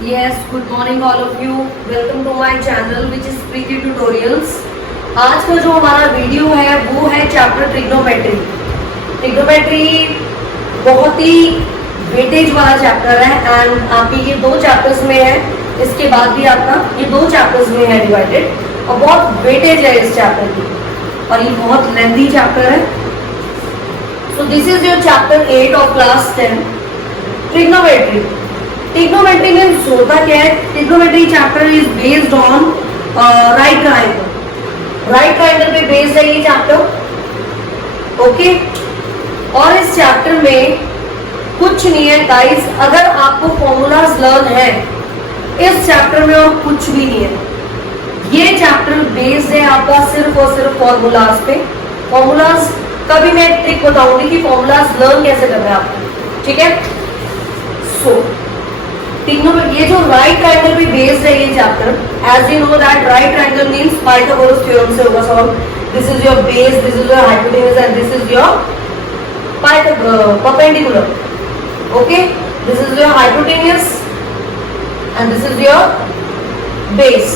Yes, good morning all of you. Welcome to my channel which is Preeti Tutorials. आज का जो हमारा video है वो है चैप्टर ट्रिग्नोमेट्री। ट्रिग्नोमेट्री बहुत ही वेटेज वाला चैप्टर है एंड आपके ये दो चैप्टर्स में है, इसके बाद भी आपका ये दो चैप्टर्स में है डिवाइडेड और बहुत वेटेज है इस चैप्टर की और ये बहुत लेंथी चैप्टर है। So this is your chapter 8 of class 10 trigonometry. Trigonometry में होता क्या है? Trigonometry chapter is based on right triangle. Right triangle पे बेस्ड है ये चैप्टर, ओके। और इस चैप्टर में कुछ नहीं है गाइस, अगर आपको फॉर्मूलाज लर्न है इस चैप्टर में और कुछ भी नहीं है। ये चैप्टर बेस्ड है आपका सिर्फ और सिर्फ फॉर्मूलाज पे। फॉर्मूलाज का भी मैं ट्रिक बताऊंगी कि फॉर्मूलाज लर्न कैसे करना है आपको, ठीक है। सो ये जो राइट ट्रायंगल पे बेस्ड है ये chapter, as you know that right triangle means Pythagoras theorem से होगा solve. This is your base, this is your hypotenuse and this is your perpendicular, okay. This is your hypotenuse and this is your base.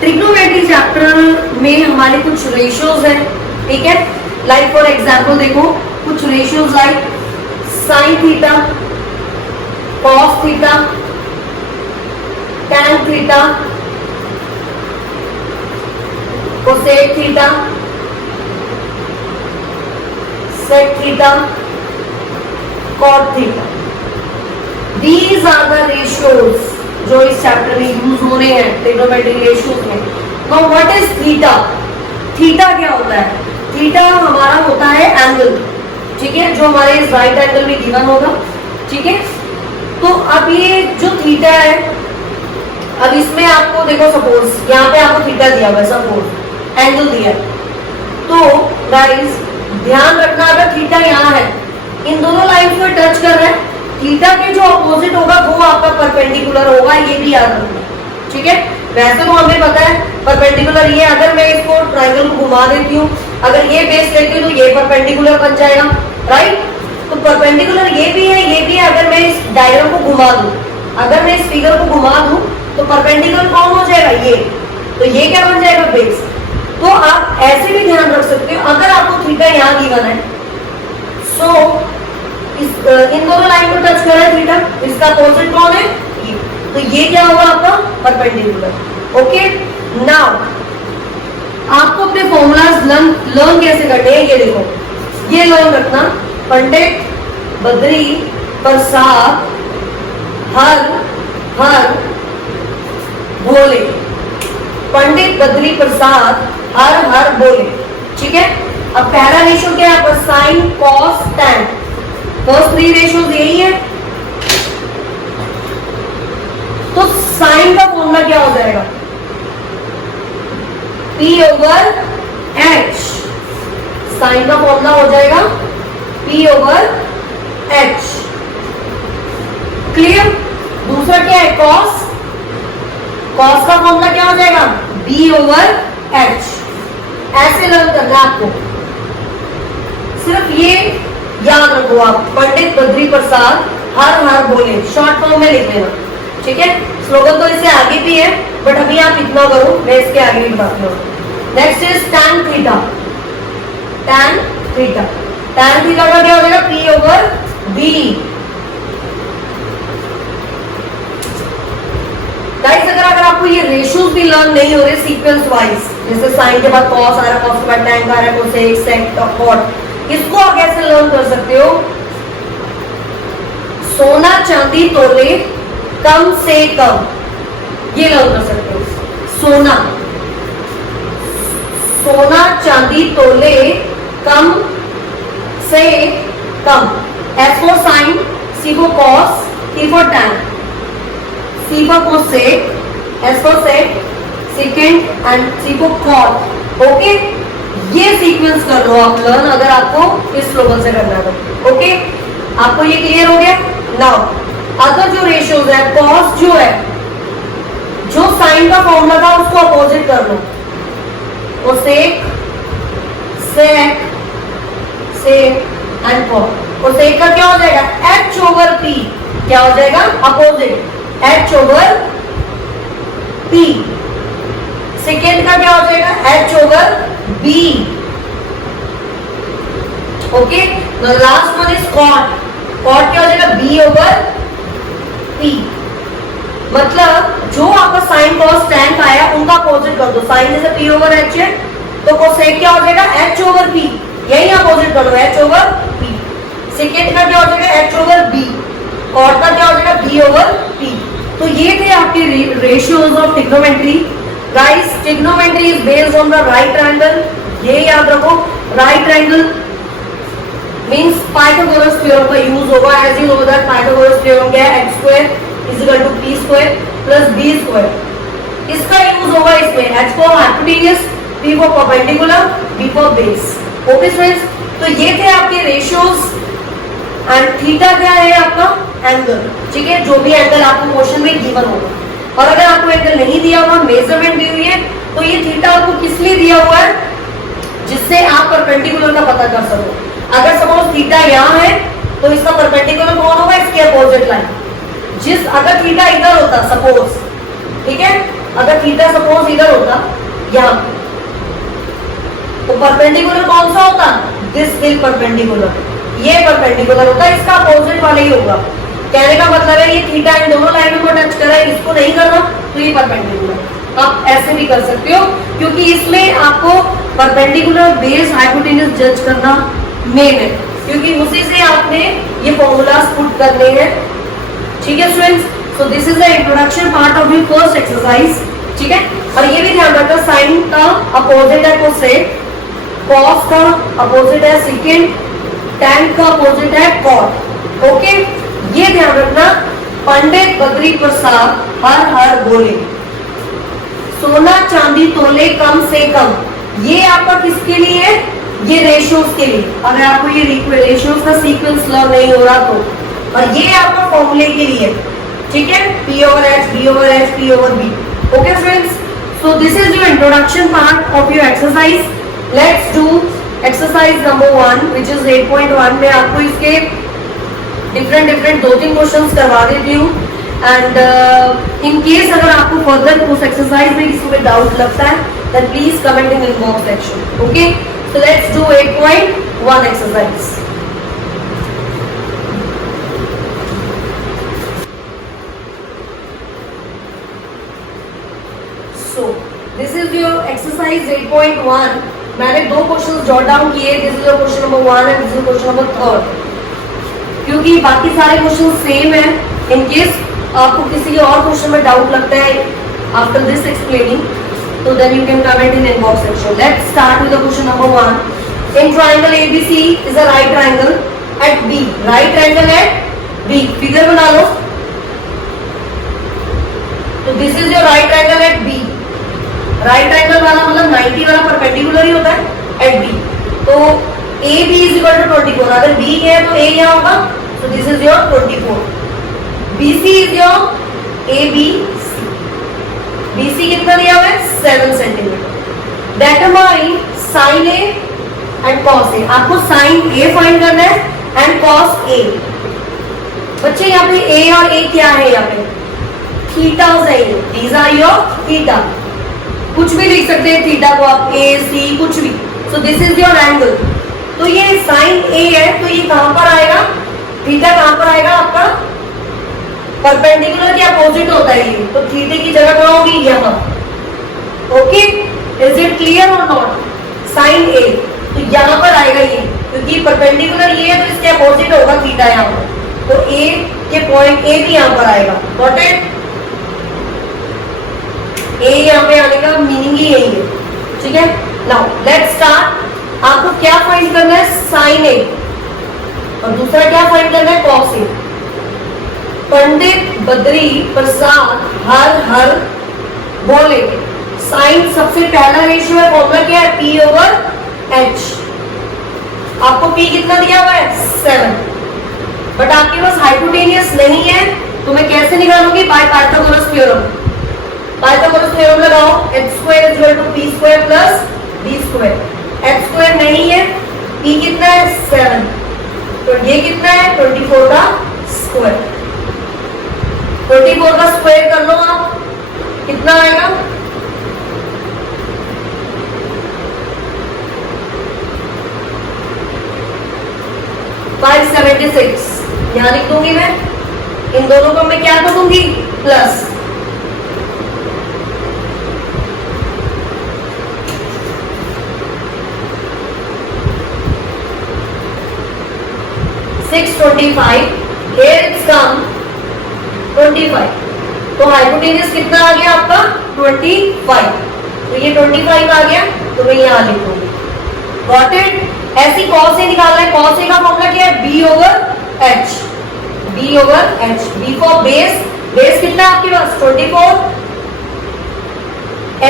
Trigonometry chapter में हमारे कुछ ratios हैं, ठीक है। Like for example देखो कुछ ratios like sine theta, cos theta, tan theta, cosec theta, sec theta, cot theta. These are the ratios जो इस चैप्टर में यूज हो रहे हैं ट्रिग्नोमेट्री रेशियोज में। Now what is theta? Theta क्या होता है? थीटा हमारा होता है एंगल, ठीक है, जो हमारे इस राइट एंगल में गिवन होगा, ठीक है। तो अब ये जो थीटा है, अब इसमें आपको देखो सपोज यहाँ पे आपको थीटा दिया हुआ है, सपोज एंगल दिया है, तो गाइस ध्यान रखना अगर थीटा यहाँ है, इन दोनों लाइंस में टच कर रहा है, थीटा के जो अपोजिट होगा वो आपका परपेंडिकुलर होगा, ये भी याद रखना, ठीक है। वैसे तो हमें पता है परपेंडिकुलर ये, अगर मैं इसको ट्रायंगल को घुमा देती हूँ, अगर ये बेस लेती हूँ तो ये परपेंडिकुलर बन जाएगा, राइट। तो परपेंडिकुलर ये भी है, ये भी है। अगर मैं इस डायग्राम को घुमा दूं, अगर मैं इस फिगर को घुमा दूं तो परपेंडिकुलर कौन हो जाएगा? ये। तो ये क्या बन जाएगा? बेस। तो आप ऐसे भी ध्यान रख सकते हो, अगर आपको थीटा यहाँ गिवन है, सो इन दोनों लाइन को टच कर रहा है थीटा, इसका अपोजिट कौन है? ये। तो ये क्या होगा आपका? Perpendicular, okay. नाउ आपको अपने फॉर्मूलाज लर्न कैसे करने हैं ये देखो, ये लर्न रखना। पंडित बद्री प्रसाद हर हर बोले, पंडित बद्री प्रसाद हर हर बोले, ठीक है। अब पहला रेशियो क्या है आपका? Sine cos tan. First three ratios यही है। तो साइन का फॉर्मूला क्या हो जाएगा? P over H। साइन का फॉर्मूला हो जाएगा P ओवर H, क्लियर। दूसरा क्या है? कॉस। कॉस का फॉर्मूला क्या हो जाएगा? B over H। ऐसे लर्न करना आपको, सिर्फ ये याद रखो आप, पंडित बद्री प्रसाद हर हर बोले, शॉर्ट फॉर्म में लिख लेना, ठीक है। स्लोगन तो इससे आगे भी है बट अभी आप इतना करो, मैं इसके आगे भी बात करूँ। Next is tan theta. tan theta, tan theta का क्या हो जाएगा? P over B। गाइस अगर आपको ये रेशियोज भी लर्न नहीं हो रहे सीक्वेंस वाइज, जैसे साइन के बाद कॉस आ रहा है, कॉस के बाद tan का आ रहा है, कोसेक, सेक, कॉट, इसको आप कैसे लर्न कर सकते हो? सोना चांदी तोले कम से कम, ये लर्न कर सकते हो। सोना चांदी तोले कम से कम। S for sine, C for cos, T for tan, C for cosec, S for sec, second and C for cot, okay. ये सीक्वेंस कर लो आप लर्न, अगर आपको इस स्लोगन से करना है, ओके। आपको ये क्लियर हो गया? नाउ अगर जो रेशियोज है, कॉस जो है, जो साइन का फॉर्मूला था उसको अपोजिट कर लो, cosec, sec, sec and cot. Cosec का क्या हो जाएगा? H ओवर P, क्या हो जाएगा? Opposite. H over P। Second का क्या हो जाएगा, H over B। Okay, last one is cot. Cot क्या हो जाएगा, B ओवर P। मतलब जो आपका साइन कॉस टैन का आया उनका अपोजिट कर दो। साइन जैसे P ओवर H है तो कोसेक क्या हो जाएगा, H ओवर P। यही अपोजिट कर दो, H ओवर P। सेकेंड का क्या हो जाएगा, H ओवर B। कॉट का क्या हो जाएगा, B ओवर P। तो ये थे आपके ratios of trigonometry. Guys, trigonometry is based on the right triangle. ये याद रखो, right triangle means Pythagoras theorem का यूज होगा। As you know that Pythagoras theorem क्या है, x square is equal to p square plus b square. इसका use होगा इसमें, h for hypotenuse, p for perpendicular, b for base. Okay friends, तो ये थे आपके रेशियोज। एंड थीटा क्या है आपका, एंगल। ठीक है, जो भी एंगल आपको क्वेश्चन में गिवन होगा। और अगर आपको एंगल नहीं दिया हुआ, मेजरमेंट दी हुई है, तो ये थीटा आपको किस लिए दिया हुआ है, जिससे आप परपेंडिकुलर का पता कर सको। अगर सपोज थीटा यहाँ है तो इसका परपेंडिकुलर कौन होगा, इसके अपोजिट लाइन। अगर थीटा इधर होता सपोज, ठीक है, अगर थीटा सपोज इधर होता यहाँ, तो परपेंडिकुलर कौन सा होता, दिस विल परपेंडिकुलर, ये परपेंडिकुलर होता है, इसका अपोजिट वाला ही होगा। कहने का मतलब है ये थीटा इन दोनों लाइनों को टच कर रहा है, इसको नहीं कर रहा तो ये परपेंडिकुलर। आप ऐसे भी कर सकते हो, क्योंकि इसमें आपको परपेंडिकुलर बेस हाइपोटेन्यूस जज करना मेन है, क्योंकि उसी से आपने ये फॉर्मूलाज पुट करने हैं। ठीक है students, so this is the introduction part of your first exercise. ठीक है, और ये भी ध्यान रखना, साइन का अपोजिट है कोसेक, कॉस का अपोजिट है सेकेंड, टैन का अपोजिट है कॉट। ओके, ये ध्यान रखना। पंडित बद्री प्रसाद हर हर बोले, सोना चांदी तोले कम से कम। ये आपका किसके लिए है, ये रेशियोज के लिए। अगर आपको ये रेशियोज का सीक्वेंस लर्न नहीं हो रहा तो, और ये आपका फॉर्मूले के लिए, ठीक है, P over H, B over H, P over B। Okay friends, so this is your introduction part of your exercise. Let's do exercise number 1 which is 8.1 में आपको इसके डिफरेंट 2-3 क्वेश्चंस करवा देती हूँ। एंड इन केस अगर आपको further उस exercise में किसी में डाउट लगता है then please comment in the inbox section. Okay, so let's do 8.1 exercise. So this is your exercise 8.1. मैंने 2 क्वेश्चंस जॉट डाउन किए। This is your question number 1 and this is question number 3, क्योंकि बाकी सारे question same है। In case आपको किसी और question में डाउट लगता है after this explaining, so then you can comment in inbox section. Let's start with the question number 1. In triangle ABC is a right triangle at B. Right triangle at B. Figure बना लो। तो this is your right triangle at B. Right triangle वाला मतलब 90 वाला perpendicular ही होता है at B. तो AB is equal to 24. अगर B है तो A क्या होगा? So this is your 24. BC is your ABC. BC कितना दिया हुआ है, 7 centimetre. Determine sine A and cos A. आपको साइन ए फाइंड करना है एंड कॉस ए। बच्चे यहाँ पे ए और ए क्या है, यहाँ पे थीटा है। These are your theta. कुछ भी लिख सकते हैं थीटा को आप, ए सी कुछ भी। So this is your angle. तो ये साइन ए है, तो ये कहां पर आएगा, थीटा कहां पर आएगा आपका, परपेंडिकुलर के अपोजिट होता है ये, तो थीटे की जगह कहां होगी, यहाँ। ओके, इज इट क्लियर और नॉट? साइन ए तो यहाँ पर आएगा ये, क्योंकि परपेंडिकुलर ये है तो इसके अपोजिट होगा थीटा यहाँ पर। तो ए के पॉइंट ए भी यहाँ पर आएगा। Got it? ए यहाँ पे आने का मीनिंग ही यही है। ठीक है, नाउ लेट्स स्टार्ट। आपको क्या फाइंड करना है, साइन ए, और दूसरा क्या फाइंड करना है, कॉस ए। पंडित बद्री प्रसाद हर हर बोले, साइन सबसे पहला रेशियो है, फॉर्मूला क्या है, P ओवर H। आपको P कितना दिया हुआ है, 7, बट आपके पास हाइपोटेनियस नहीं है, तो मैं कैसे निकालूंगी, by Pythagoras theorem. Pythagoras theorem लगाओ, h square is equal to p square plus b square. h square नहीं है, P कितना है, 7, तो ये कितना है, 24 का स्क्वायर। 24 का स्क्वायर कर लो आप, कितना आएगा? 576। यहां लिख दूंगी मैं, इन दोनों को मैं क्या कर दूंगी? Plus. Six 25, here it's come 25, तो हाइपोटेन्यूज कितना आ गया आपका? 25। तो ये 25 आ गया, तो मैं यहां लिखूंगी। Got it? ऐसी कॉस ए निकालना है। कॉस ए का फॉर्मूला क्या है? B over H. B over H. B for base. Base कितना है आपके पास? 24।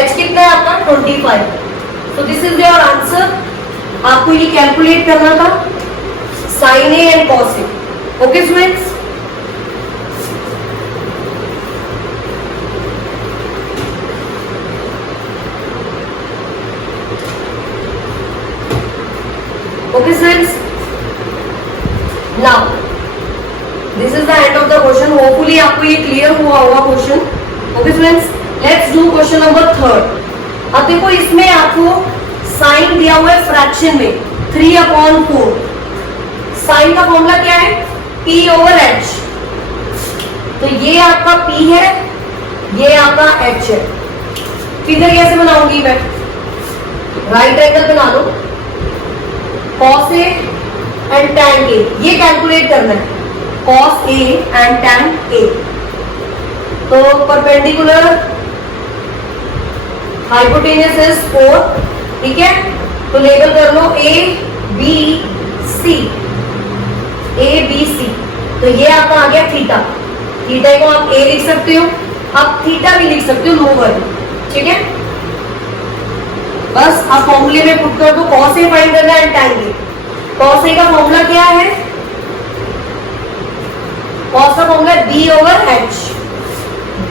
एच कितना है आपका? 25। तो दिस इज योर आंसर। आपको ये कैलकुलेट करना था, sine A and cos A. Okay students, okay students, now this is the end of the question. hopefully आपको ये क्लियर हुआ होगा question. okay students, let's do question number 3rd। अब देखो इसमें आपको साइन दिया हुआ है फ्रैक्शन में 3/4। साइन का फॉर्मूला क्या है? P over H। तो ये आपका P है, ये आपका H है। फिगर कैसे बनाऊंगी मैं? राइट एंगल बना लो, cos A and tan A, ये कैलकुलेट करना है। cos A and tan A। तो परपेंडिकुलर हाइपोटेन्यूज इज 4, ठीक है? तो लेबल कर लो A B C, A B C। तो ये आपका आ गया थीटा। थीटा को आप A लिख सकते हो, आप थीटा भी लिख सकते हो लोअर, ठीक है? बस आप फॉर्मूले में पुट कर दो, cos A फाइंड करना है tan A। cos A का फॉर्मूला क्या है? cos का formula B over H।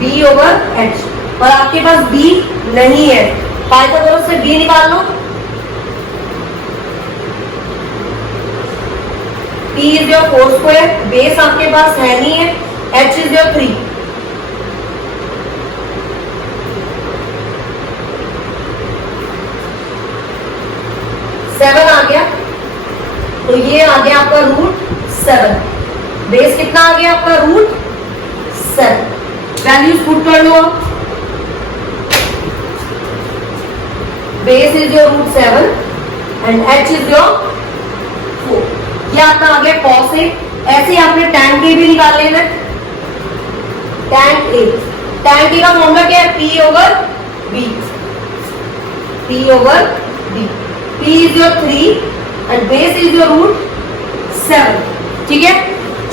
B over H, और आपके पास B नहीं है, पाइथागोरस से B निकाल लो। P is your 4 square, base आपके पास है नहीं है, H इज योर 3। सेवन आ गया, तो ये आ गया आपका √7। बेस कितना आ गया आपका? √7। वैल्यूज पुट कर लो आप। Base is your √7 and H is your 4। ये आपका आ गया cos A। ऐसे ही आपने tan A भी निकाल लेना है। tan A का फॉर्मूला क्या है? P over B। P over B। P is your 3 and base is your √7, ठीक है?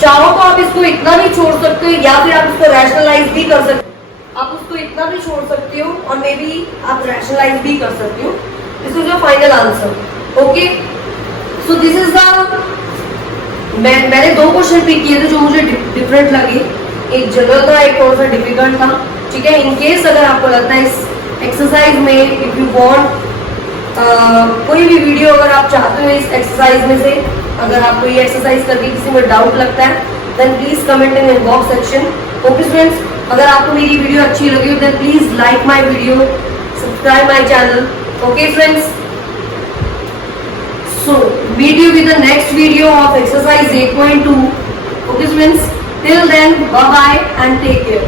चाहो तो आप इसको इतना भी छोड़ सकते हो, या फिर आप इसको रैशनलाइज भी कर सकते हो। आप उसको इतना भी छोड़ सकते हो और मे बी आप रैशनलाइज भी कर सकते हो। This is your final answer. Okay, so this is the, मैंने 2 क्वेश्चन पिक किए थे जो मुझे डिफरेंट लगे। एक जनरल था, एक थोड़ा सा डिफिकल्ट था, ठीक है? इन केस अगर आपको लगता है इस एक्सरसाइज में, इफ यू वांट कोई भी वीडियो अगर आप चाहते हो इस एक्सरसाइज में से, अगर आपको ये एक्सरसाइज करके किसी में डाउट लगता है, then please comment in inbox section. Okay students, अगर आपको मेरी वीडियो अच्छी लगी हो then please like my video, subscribe my channel. Okay friends, so meet you with the next video of exercise 8.2। Okay students, till then bye bye and take care.